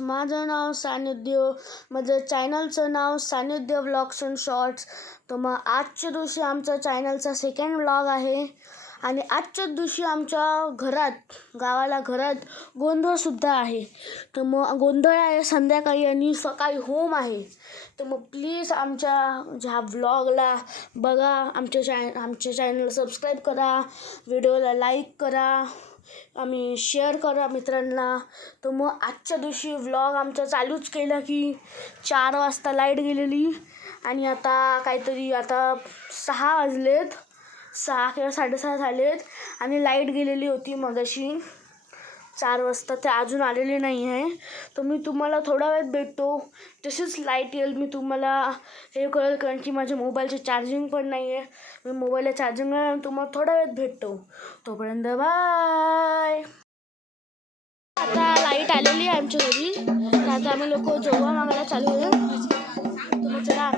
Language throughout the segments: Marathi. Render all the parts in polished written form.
माझं नाव सानिध्य, माझं चॅनलचं नाव सानिध्य व्लॉग्स अँड शॉर्ट्स. तर मग आजच्या दिवशी आमच्या चॅनलचा सेकंड व्लॉग आहे आणि आजच्याच दिवशी आमच्या गावाला घरात गोंधळसुद्धा आहे. तर मग गोंधळ आहे संध्याकाळी आणि सकाळी होम आहे. तर मग प्लीज आमच्या ह्या व्लॉगला बघा, आमच्या चॅनल सबस्क्राईब करा, व्हिडिओला लाईक करा आणि शेअर करा मित्रांना. तर मग आजच्या दिवशी व्लॉग आमचा चालूच केला की 4 वाजता लाईट गेलेली आणि आता काहीतरी 6 वाजलेत, 6 किंवा 6:30 झालेत आणि लाईट गेलेली होती मगाशी 4 वाजता. ते अजून आलेले नाही आहे. तर मी तुम्हाला थोडा वेळात भेटतो. तशीच लाईट येईल मी तुम्हाला हे कळेल, कारण की माझ्या मोबाईलचे चार्जिंग पण नाही आहे. मी मोबाईलला चार्जिंग तुम्हाला थोडा वेळात भेटतो. तोपर्यंत बाय. आता लाईट आलेली आहे आमच्या घरी. तर आता आम्ही लोक जोगा मागायला चालू आहे. तुम्ही चला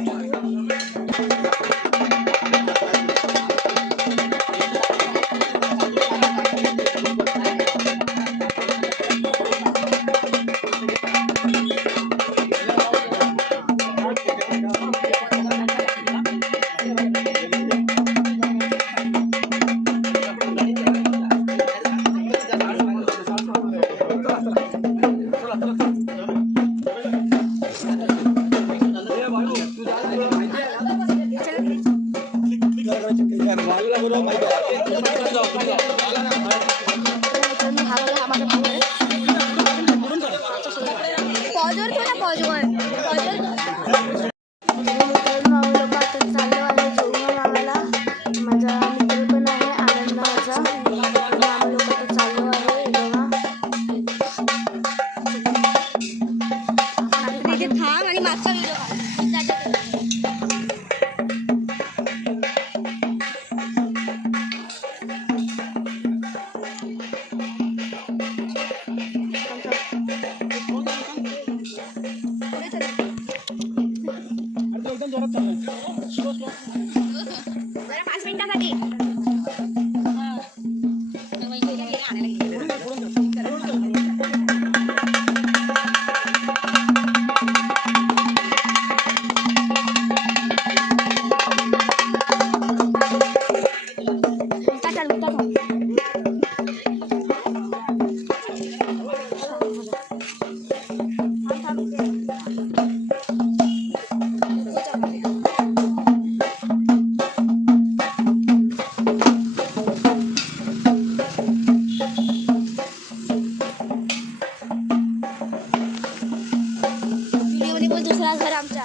घर आमच्या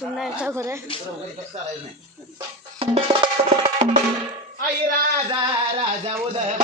पुन्हा याचं घर आहे. राजा उदय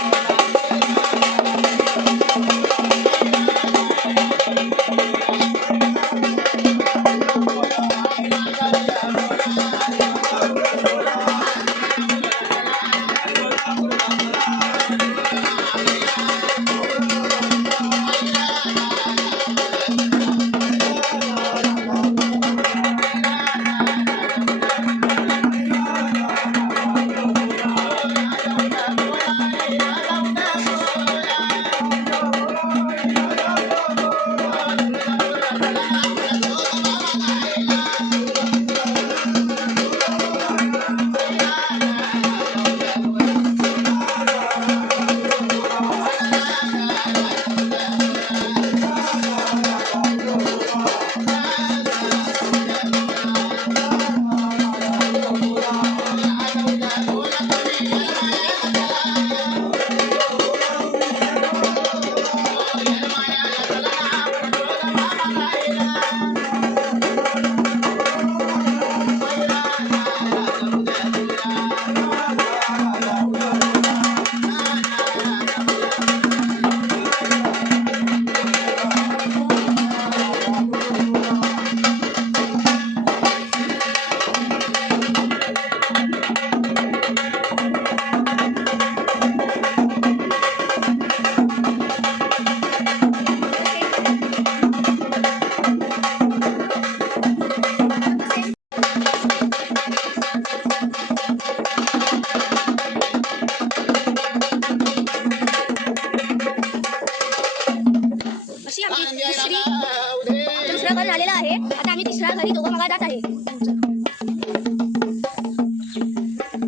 आता आम्ही तिसऱ्या घरी दोघं मागा जात आहे.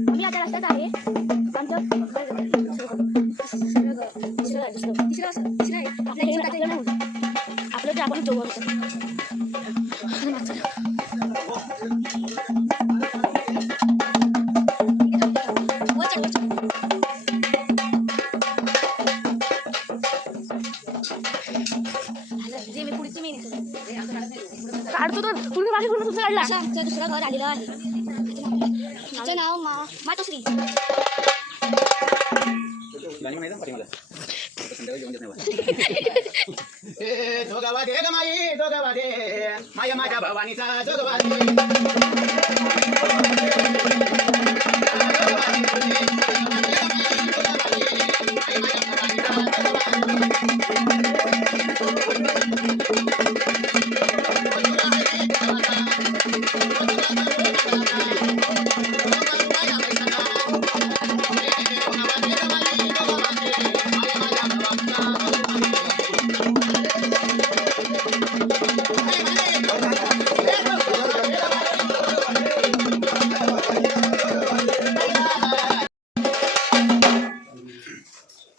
आम्ही आता रस्त्यात आहे. आमचं तिसरं आहे. आपल्या घरी जाता येणार नाही. आपलं ते आपण दोघं काढतो तर पुढे मागे पूर्ण तुझं काढला. असं आमचं दुसरं घर आलेलं आहे. तिचं नाव मातोश्री. जोगवा दे ग माई जोगवा दे माया माझ्या भवानीचा जोगवा दे.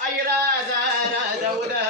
आई राजा राजा उदय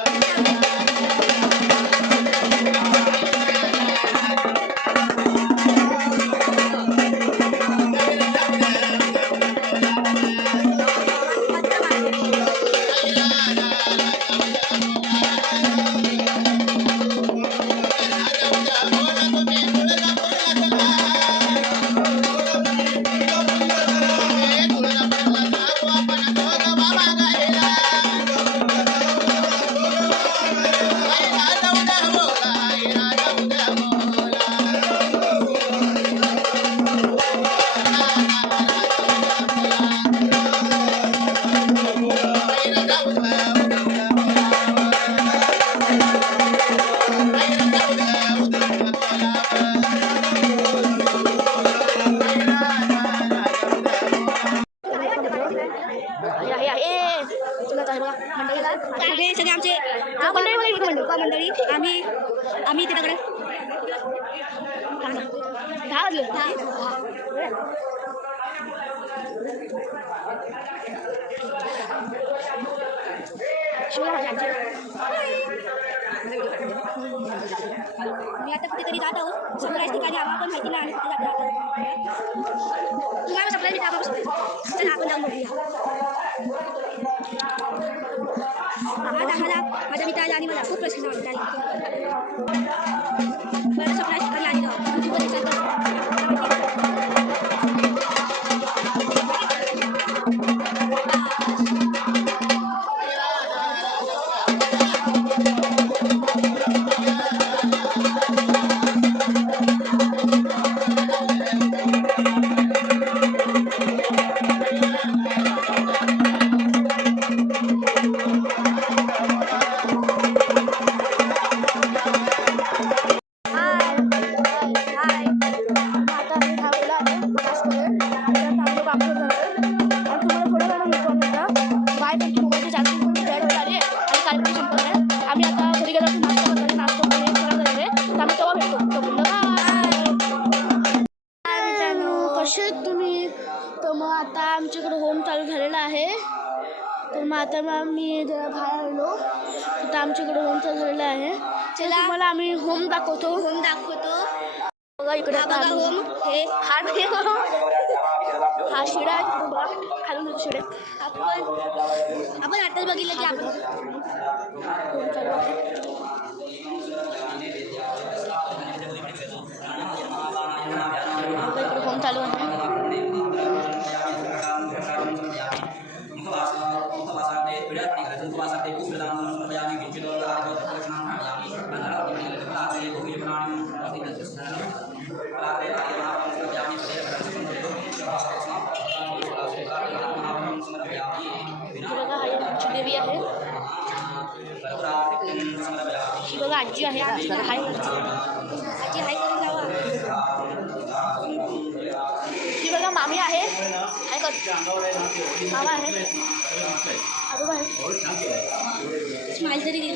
सगळे आमचे मंडळी आम्ही तिच्याकडे 10 वाजले. मी आता कुठेतरी जात आहोत. सरप्राईज ठिकाणी आम्हाला पण माहिती नाही कुठे जात तुम्हाला सरप्राईज टाका चला आपण जाऊन बघूया. आम्हाला माझ्या मित्राला आणि मला खूप प्रश्न वाटत मला सरप्राईज ठिकाणी आलेलो आता आमच्याकडे होम चालू झालेला आहे. तर मग आता मी जरा बाहेर आलो. आता आमच्याकडे होम चालू झालेला आहे. चला तुम्हाला आम्ही होम दाखवतो. बघा इकडे होम. हे हा शिडा आहे. बघा खालून शिडे. आपण आताच बघितलं की आपण होम चालू आहे. इकडे होम चालू आहे. देवी आहे. ही बघा आजी आहे. हाय आजी हाय करून जावा. ही बघा मामी आहे. हाय कर. मामा आहे. आजोबा आहे. स्माईल तरी दिली.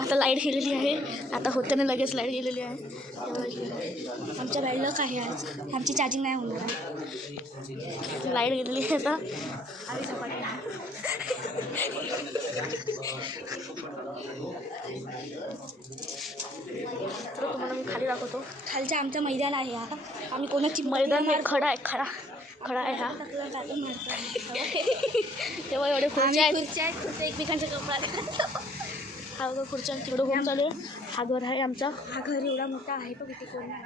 आता लाईट गेलेली आहे. आता होत्याने लगेच लाईट गेलेली आहे. आमच्या बॅडला काय आहे आज आमची चार्जिंग नाही होणार. लाईट गेलेली आहे आता. आणि चपाती तर तुम्हाला मी खाली दाखवतो. खालचं आमचं मैदान आहे हा. आम्ही कोणाची मैदान नाही, खडा आहे, खडा आहे हा. तेव्हा एवढे खुर्च्या आहेत. खुर्च्या आहेत, खुर्च्या एकमेकांच्या कपडा. हा बघा खुर्च्या तिकडं होम चालू आहे. हा घर आहे आमचा. हा घर एवढा मोठा आहे पण किती कोण नाही.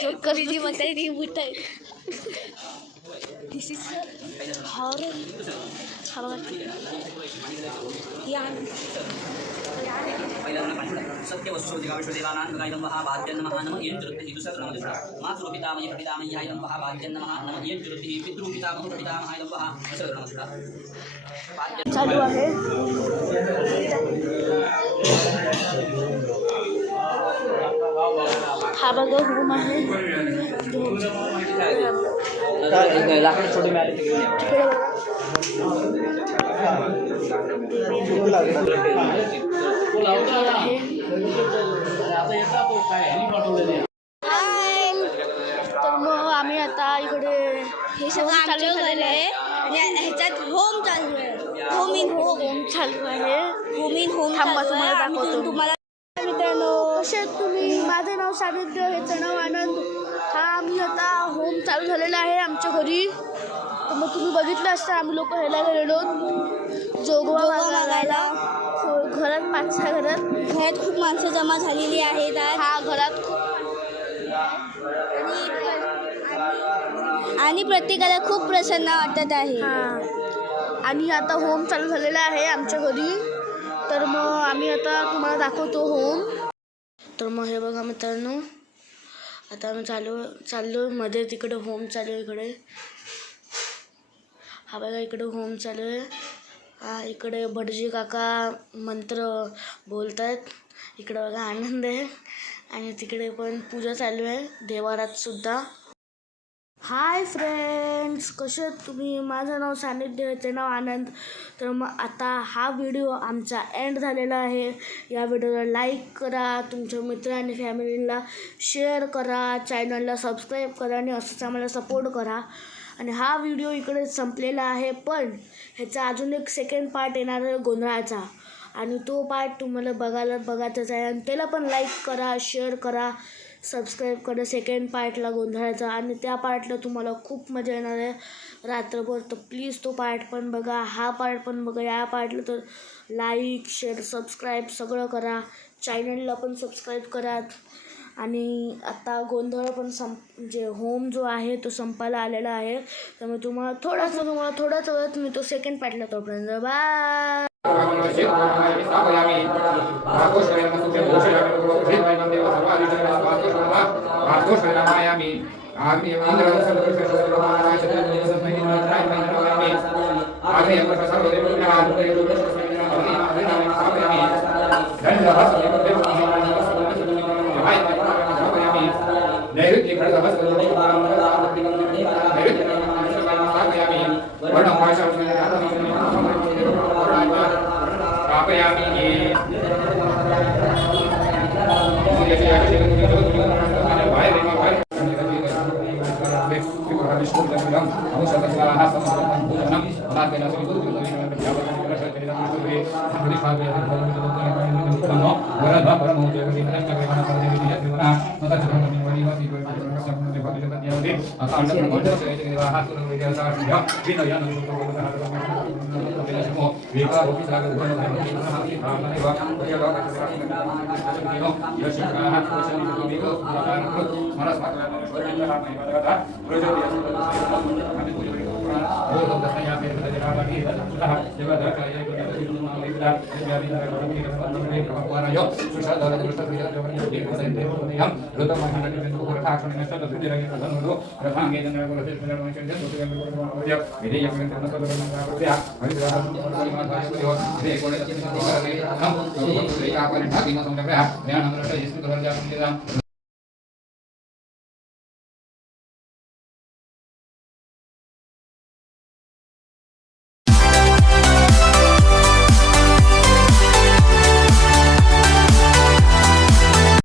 जो कधी जी म्हणते ती मोठं आहे. दिस इज हॉरर. हा बघा सत्य वस्तुदेवानां गायनं महाभाग्यं नमः नमः यंत्रति दुसरनामः मातृपितामही प्रपितामह्याय नमः भाग्यं नमः नमः यंत्रति पितृपितामह प्रपितामहाय नमः दुसरनामः चालू आहे. हा बघा रूम आहे. तर मग आम्ही आता इकडे हे सगळं आमचं घर आहे आणि ह्याच्यात होम चालू आहे. होम इन होम चालू आहे. होम इन होम थांबा, तुम्हाला दाखवतो. तुम्हाला मित्रांनो कसे आहेत तुम्ही. माझं नाव सानिध्य, ह्याचं नाव आनंद. हा आम्ही आता होम चालू झालेला आहे आमच्या घरी. तर मग तुम्ही बघितलं असतं आम्ही लोक ह्याला गेलेलो जोगवा बघायला. घरात 5-6 घरात खूप माणसं जमा झालेली आहेत आज. हा घरात आणि प्रत्येकाला खूप प्रसन्न वाटत आहे. हां. आणि आता होम चालू झालेला आहे आमच्या घरी. तर मग आम्ही आता तुम्हाला दाखवतो होम. तर मग हे बघा मित्रांनो, आता आम्ही चाललो मध्ये तिकडे होम चालू आहे. इकडे हा बघा इकडे होम चालू आहे. हा इकडे भटजी काका मंत्र बोलत आहेत. इकडे बघा आनंद आहे. आणि तिकडे पण पूजा चालू आहे देवारात सुद्धा. हाय फ्रेंड्स, कसे आहेत तुम्ही. माझं नाव सानिध्य, ह्याचं नाव आनंद. तर मग आता हा व्हिडिओ आमचा एंड झालेला आहे. या व्हिडिओला लाईक करा, तुमच्या मित्र आणि फॅमिलीला शेअर करा, चॅनलला सबस्क्राईब करा आणि असंच आम्हाला सपोर्ट करा. आणि हा व्हिडिओ इकडे संपलेला आहे, पण ह्याचा अजून एक सेकंड पार्ट येणार आहे गोंधळाचा. आणि तो पार्ट तुम्हाला बघायचाच आहे. आणि त्याला पण लाईक करा, शेअर करा, सबस्क्राईब करा सेकंड पार्टला गोंधळाचा. आणि त्या पार्टला तुम्हाला खूप मजा येणार आहे रात्रभर. तर प्लीज तो पार्ट पण बघा, हा पार्ट पण बघा. या पार्टला तर लाईक शेअर सबस्क्राईब सगळं करा. चॅनलला पण सबस्क्राईब करा. आणि आता गोंधळ पण म्हणजे होम जो आहे तो संपायला आलेला आहे. त्यामुळे तुम्हाला थोडाच वेळात मी तो सेकंड पार्टला तोपर्यंत बाय. Ini